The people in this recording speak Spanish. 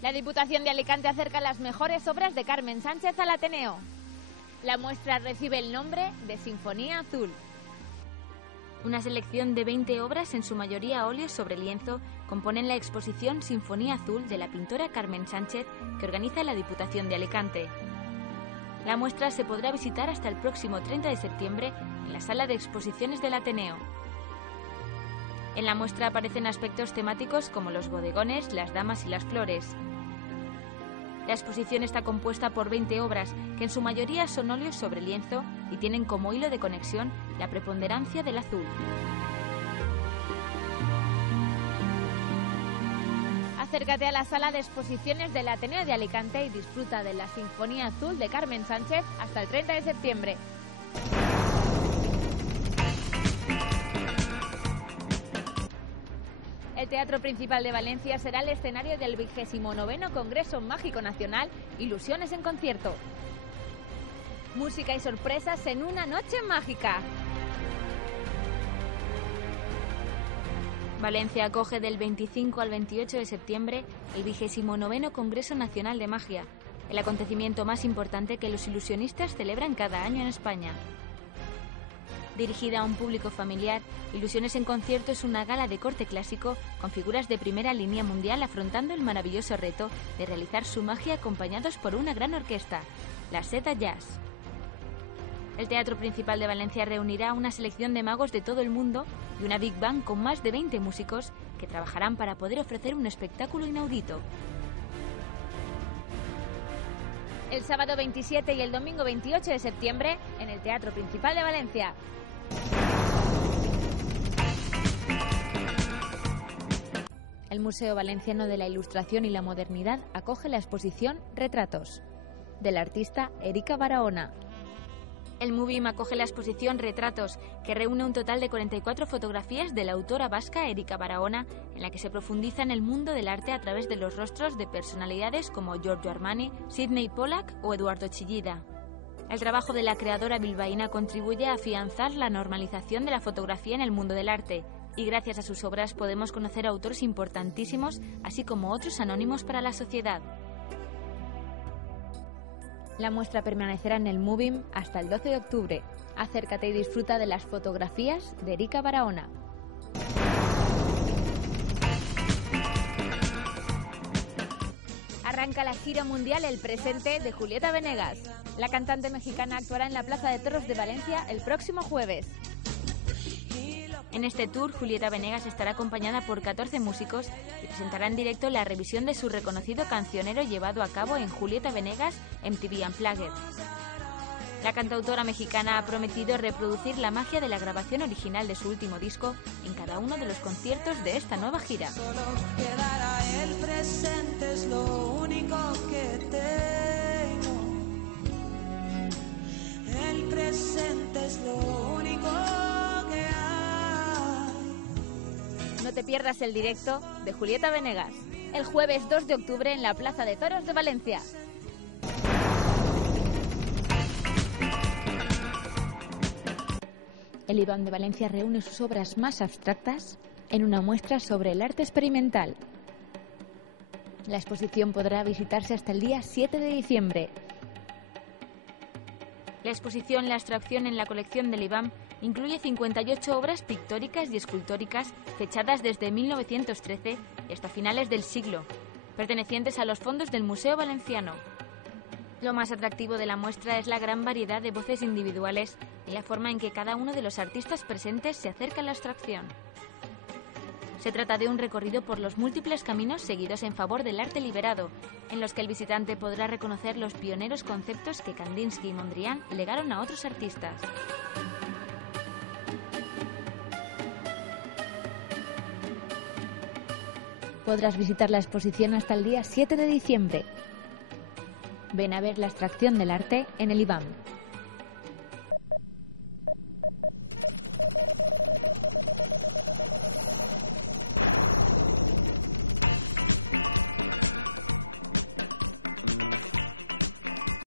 La Diputación de Alicante acerca las mejores obras de Carmen Sánchez al Ateneo. La muestra recibe el nombre de Sinfonía Azul. Una selección de 20 obras, en su mayoría óleos sobre lienzo, componen la exposición Sinfonía Azul de la pintora Carmen Sánchez, que organiza la Diputación de Alicante. La muestra se podrá visitar hasta el próximo 30 de septiembre en la sala de exposiciones del Ateneo. En la muestra aparecen aspectos temáticos como los bodegones, las damas y las flores. La exposición está compuesta por 20 obras, que en su mayoría son óleos sobre lienzo y tienen como hilo de conexión la preponderancia del azul. Acércate a la sala de exposiciones del Ateneo de Alicante y disfruta de la Sinfonía Azul de Carmen Sánchez hasta el 30 de septiembre. El Teatro Principal de Valencia será el escenario del 29º Congreso Mágico Nacional Ilusiones en Concierto. Música y sorpresas en una noche mágica. Valencia acoge del 25 al 28 de septiembre el 29º Congreso Nacional de Magia, el acontecimiento más importante que los ilusionistas celebran cada año en España. Dirigida a un público familiar, Ilusiones en Concierto es una gala de corte clásico con figuras de primera línea mundial afrontando el maravilloso reto de realizar su magia acompañados por una gran orquesta, la Seta Jazz. El Teatro Principal de Valencia reunirá a una selección de magos de todo el mundo y una Big Band con más de 20 músicos que trabajarán para poder ofrecer un espectáculo inaudito. El sábado 27 y el domingo 28 de septiembre en el Teatro Principal de Valencia. El Museo Valenciano de la Ilustración y la Modernidad acoge la exposición Retratos, del artista Erika Barahona. El MUBIM acoge la exposición Retratos, que reúne un total de 44 fotografías de la autora vasca Erika Barahona, en la que se profundiza en el mundo del arte a través de los rostros de personalidades como Giorgio Armani, Sidney Pollack o Eduardo Chillida. El trabajo de la creadora bilbaína contribuye a afianzar la normalización de la fotografía en el mundo del arte, y gracias a sus obras podemos conocer a autores importantísimos, así como otros anónimos para la sociedad. La muestra permanecerá en el MUBIM hasta el 12 de octubre. Acércate y disfruta de las fotografías de Erika Barahona. Arranca la gira mundial El Presente de Julieta Venegas. La cantante mexicana actuará en la Plaza de Toros de Valencia el próximo jueves. En este tour, Julieta Venegas estará acompañada por 14 músicos y presentará en directo la revisión de su reconocido cancionero llevado a cabo en Julieta Venegas MTV Unplugged. La cantautora mexicana ha prometido reproducir la magia de la grabación original de su último disco en cada uno de los conciertos de esta nueva gira. Solo quedará el presente, es lo único que tengo. El presente es lo único que hay. No te pierdas el directo de Julieta Venegas, el jueves 2 de octubre en la Plaza de Toros de Valencia. El IBAM de Valencia reúne sus obras más abstractas en una muestra sobre el arte experimental. La exposición podrá visitarse hasta el día 7 de diciembre. La exposición La abstracción en la colección del IBAM incluye 58 obras pictóricas y escultóricas fechadas desde 1913 y hasta finales del siglo, pertenecientes a los fondos del Museo Valenciano. Lo más atractivo de la muestra es la gran variedad de voces individuales y la forma en que cada uno de los artistas presentes se acerca a la abstracción. Se trata de un recorrido por los múltiples caminos seguidos en favor del arte liberado, en los que el visitante podrá reconocer los pioneros conceptos que Kandinsky y Mondrian legaron a otros artistas. Podrás visitar la exposición hasta el día 7 de diciembre. Ven a ver la abstracción del arte en el IBAM.